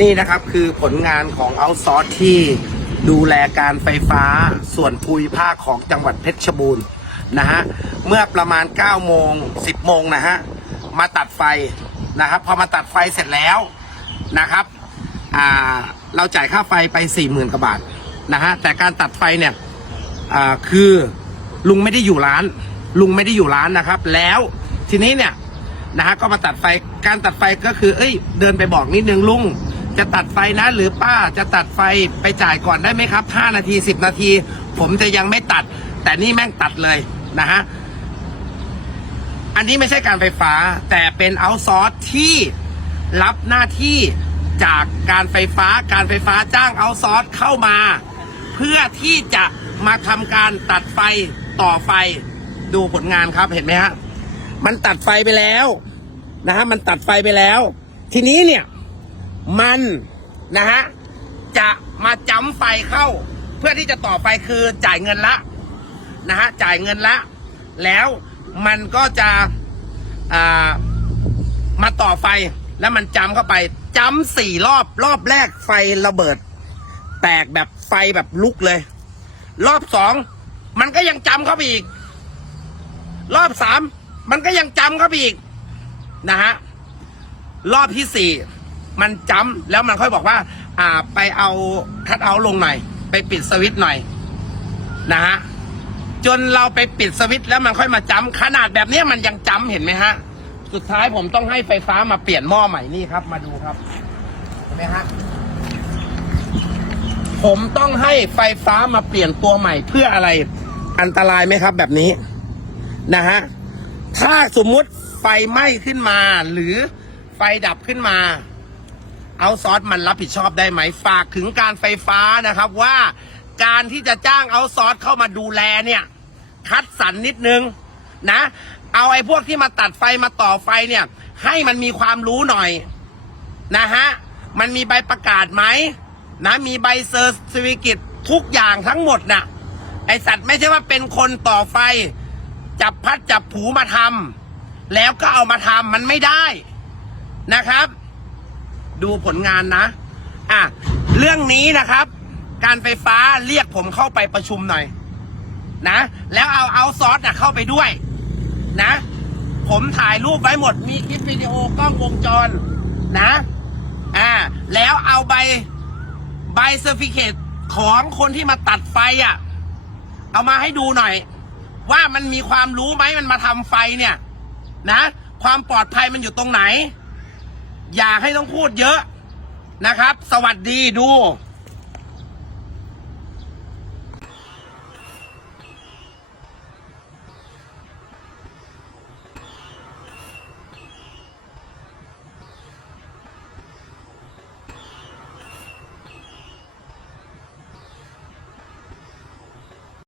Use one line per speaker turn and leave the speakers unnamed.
นี่นะครับคือผลงานของเอาซอร์ที่ดูแลการไฟฟ้าส่วนภูมิภาคของจังหวัดเพชรบูรณ์นะฮะเมื่อประมาณ 9 โมง 10 โมงนะฮะมาตัดไฟนะครับพอมาตัดไฟเสร็จแล้วนะครับเราจ่ายค่าไฟไป 40,000กว่าบาทนะฮะแต่การตัดไฟเนี่ยคือลุงไม่ได้อยู่ร้าน ลุงไม่ได้อยู่ร้านนะครับ แล้วทีนี้เนี่ยนะฮะก็มาตัดไฟการตัดไฟก็คือ เอ้ย เดินไปบอกนิดนึงลุง จะตัดไฟนะ หรือป้าจะตัดไฟไปจ่ายก่อนได้ไหมครับ 5 นาที 10 นาที ผมจะยังไม่ตัด แต่นี่แม่งตัดเลยนะฮะ อันนี้ไม่ใช่การไฟฟ้า แต่เป็นเอาซอร์สที่รับหน้าที่จากการไฟฟ้าการไฟฟ้าจ้างเอาซอร์สเข้ามา เพื่อที่จะมาทำการตัดไฟต่อไฟดูผลงานครับเห็นไหมฮะมันตัดไฟไปแล้วนะฮะมันตัดไฟไปแล้ว ทีนี้เนี่ย มันนะฮะจะมาจำไฟเข้า เพื่อที่จะต่อไฟคือจ่ายเงินละนะฮะจ่ายเงินละ แล้วมันก็จะอ่ามาต่อไฟแล้วมันจำเข้าไปจำสี่รอบรอบแรกไฟระเบิด แตกแบบไฟแบบลุกเลย รอบสองมันก็ยังจำเข้าไปอีก รอบสามมันก็ยังจำเข้าไปอีกนะฮะรอบที่สี่ มันจ้ำแล้วมันค่อยบอกว่า อ่าไปเอาคัดเอาลงหน่อย ไปปิดสวิตช์หน่อย นะฮะจนเราไปปิดสวิตช์แล้วมันค่อยมาจ้ำขนาดแบบนี้มันยังจ้ำเห็นไหมฮะ สุดท้ายผมต้องให้ไฟฟ้ามาเปลี่ยนหม้อใหม่นี่ครับ มาดูครับเห็นไหมฮะผมต้องให้ไฟฟ้ามาเปลี่ยนตัวใหม่เพื่ออะไรอันตรายไหมครับ แบบนี้นะฮะถ้าสมมุติไฟไหม้ขึ้นมา หรือไฟดับขึ้นมา เอาซอสมันรับผิดชอบได้ไหมฝากถึงการไฟฟ้านะครับว่าการที่จะจ้างเอาซอสเข้ามาดูแลเนี่ย คัดสรรนิดนึงนะ เอาไอ้พวกที่มาตัดไฟมาต่อไฟเนี่ย ให้มันมีความรู้หน่อยนะฮะมันมีใบประกาศไหมนะมีใบเซอร์ติฟิกิตทุกอย่างทั้งหมดน่ะไอสัตว์ไม่ใช่ว่าเป็นคนต่อไฟ จับพัดจับผูมาทำแล้วก็เอามาทำมันไม่ได้นะครับ ดูผลงานนะ อะ เรื่องนี้นะครับ การไฟฟ้าเรียกผมเข้าไปประชุมหน่อย นะ แล้วเอาเอาซอสน่ะเข้าไปด้วย นะ ผมถ่ายรูปไว้หมด มีคลิปวิดีโอกล้องวงจร นะ อ่า แล้วเอาใบ ใบเซอร์ฟิเคตของคนที่มาตัดไฟอะ เอามาให้ดูหน่อย ว่ามันมีความรู้ไหมมันมาทำไฟเนี่ย นะ ความปลอดภัยมันอยู่ตรงไหน อย่าให้ต้องพูดเยอะนะครับ สวัสดีดู